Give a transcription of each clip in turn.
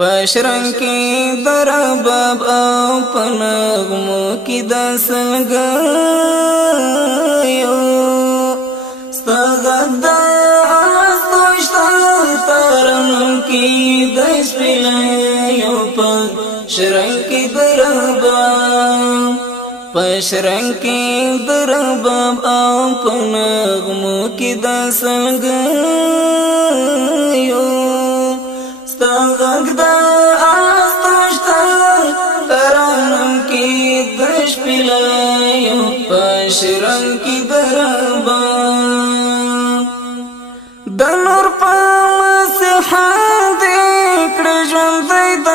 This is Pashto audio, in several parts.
پشرنگ کی در باب او پنغمو کی دا سلگایو ستا غد دا آستوشتا تارنم کی دا سپیلایو پشرنگ کی در باب پشرنگ کی در باب او پنغمو کی دا سلگایو ستا غد دا آستوشتا تارنم کی دا سپیلایو پشرنگ کی در باب د نور په مسیحا دې کړه ژوندۍ د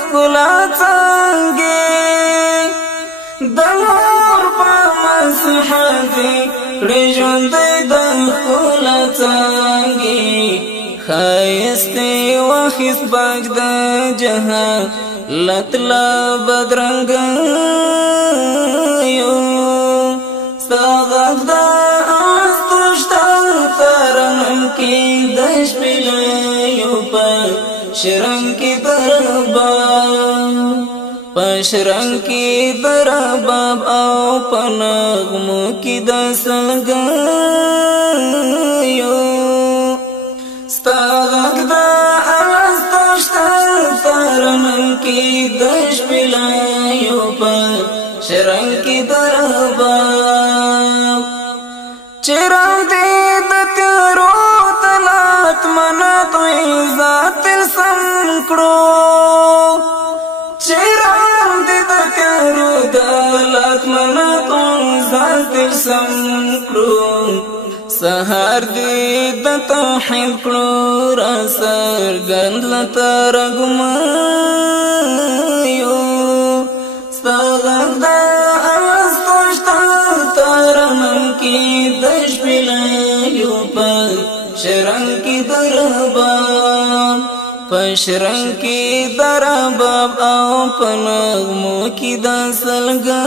ښکلا څانګې د نور په مسیحا دې کړه ژوندۍ د ښکلا څانګې ښایستې واخیست باغ د جهان لتله بدرنګیو ستا غږ د کی دش پلایو پشرنگ کی درباب پشرنگ کی درباب او پنغمو کی دسلگایو ستا غږ د آستوشتا تارنم کی دش پلایو پشرنگ کی درباب چرام دې د تیرو منا توی ذات السم کړو چیرې دې د تیرو دلات منا توی ذات السم کړو سحر دې د توحید کړو را سرګند لتر ګمایو ستا غږ د آستوشتا تارنم کی دش پلایو پشرنگ کی درباب پشرنگ کی درباب او پنغمو کی دا سلگایو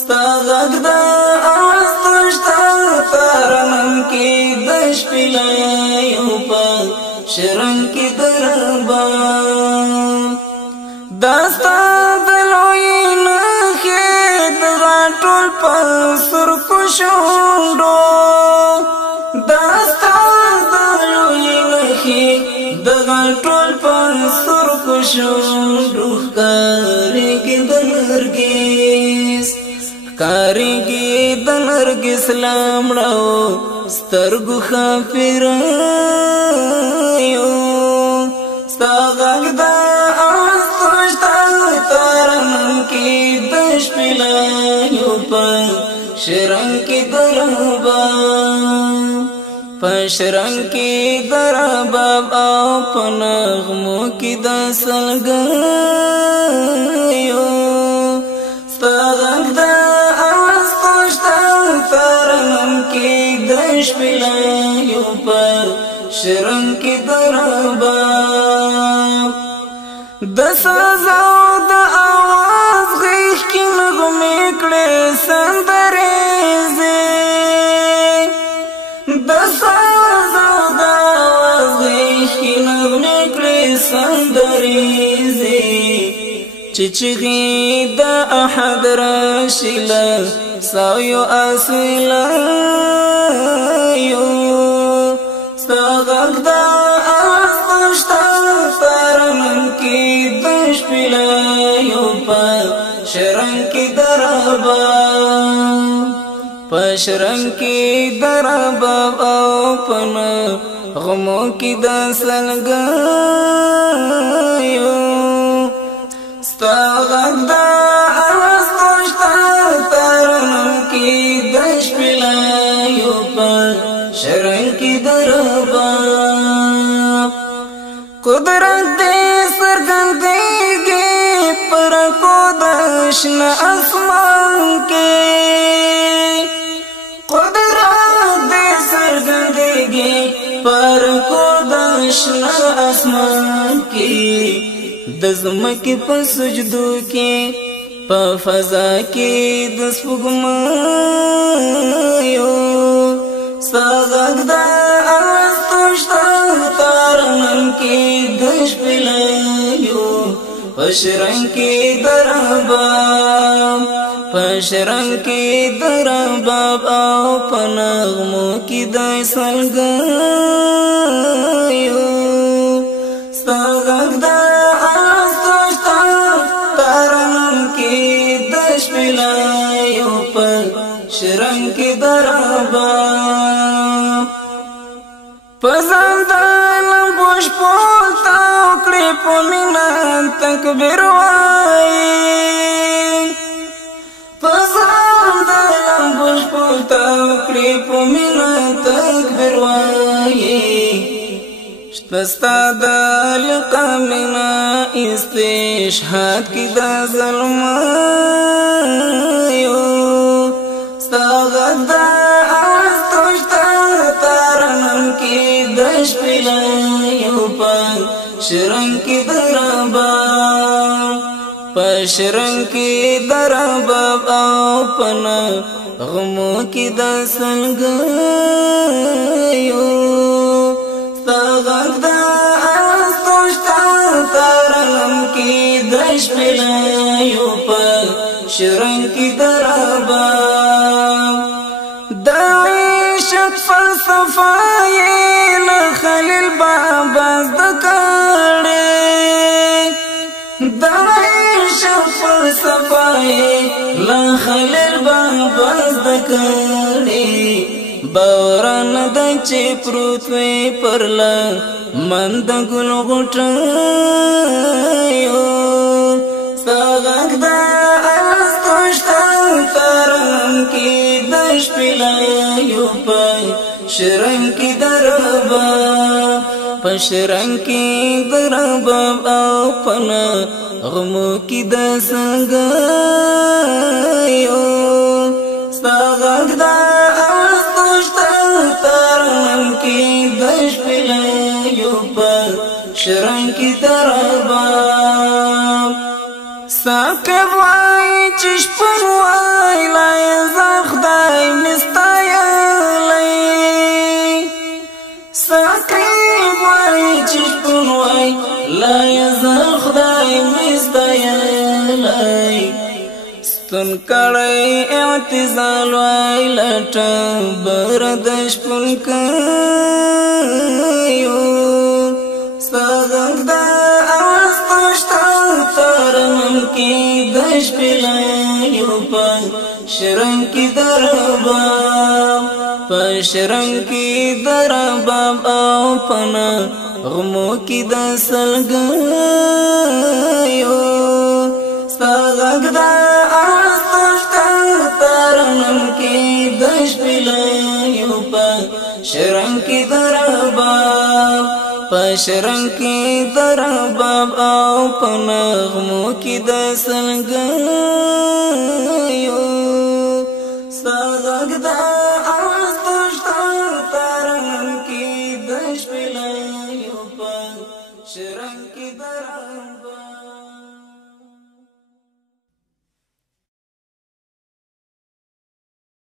ستا غږ د آستوشتا تارنم کی دش پلایو پشرنگ کی درباب داستا دلوی نخی دغاٹول پسر کشوندو داستا دلوی نخی دغاٹول پسر کشوندو کارگی دنرگیس کارگی دنرگیس لامڑاو سترگو خافرائیو ستا غږ د آستوشتا تارنم کی دش پلایو پشرنگ کی درباب پشرنگ کی درباب او پنغمو کی دا سلگایو ستا غږ د آستوشتا تارنم کی دش پلایو پشرنگ کی درباب د سزاو د آواز غیش کی نغمې کړې سندریزې د سزاو د آواز غیش کی نغمې کړې سندریزې چې چغې د احد راشله سایو اصلایو ستا غږ د آستوشتا تارنم کی دش پلایو پشرنگ کی درباب پشرنگ کی درباب او پنغمو کی دا سلگایو ستا غږ د آستوشتا تارنم کی دش پلایو پشرنگ کی درباب قدرت دې سرګندېږي پر کو دشن اسمان کې قدرت دې سرګندېږي پر کو دشن اسمان کې د زمکې په سجدو کې په فضا کې د سپوږمیو ستا غږ د آستوشتا تارنم پشرنگ کی درباب پشرنگ کی درباب او پنغمو کی دای سلگایو ستاغک دا آستوشتا تارنم کی دش پلایو پشرنگ کی درباب پزندالم بوش پولتا اکڑی پومینا تکبیر وائی پزندالم بوش پولتا اکڑی پومینا تکبیر وائی شتستا دا لقامنا استشهاد کی دا ظلمایو ستا غدا دش پلایو پشرنگ کی درباب پشرنگ کی درباب او پنا غمو کی دسلگایو ستاغک دا آستوشتا تارنم کی دش پلایو پشرنگ کی درباب دعیشت فلسفائی خلیل بابا زدکڑی دعیش فلسفائی لخلیل بابا زدکڑی باوران دا چی پروتوی پرلا من دا گل غٹایو ساغک دا آستوشتا تارم کی دش پلایو پشرنگ کی درباب پشرنگ کی درباب او پنا غمو کی دسنگایو ستاغک دا آستوشتا تارنم کی دش پلایو پشرنگ کی درباب ساکب وائی چشپن وائی لائے زخدائی مستایالی ساکب وائی چشپن وائی لائے زخدائی مستایالی ستن کڑی اعتزال وائی لٹا بردش پن کایو ساغک دا آستوشتا تارنم کی دش پلایو پشرنگ کی درباب پشرنگ کی درباب او پنا غمو کی دسلگایو ساغک دا آستوشتا تارنم کی دش پلایو پشرنگ کی درباب پشرنگ کی درباب او پنغمو کی دسلگایو ساغک دا آستوشتا تارنم کی دش پلایو پشرنگ کی درباب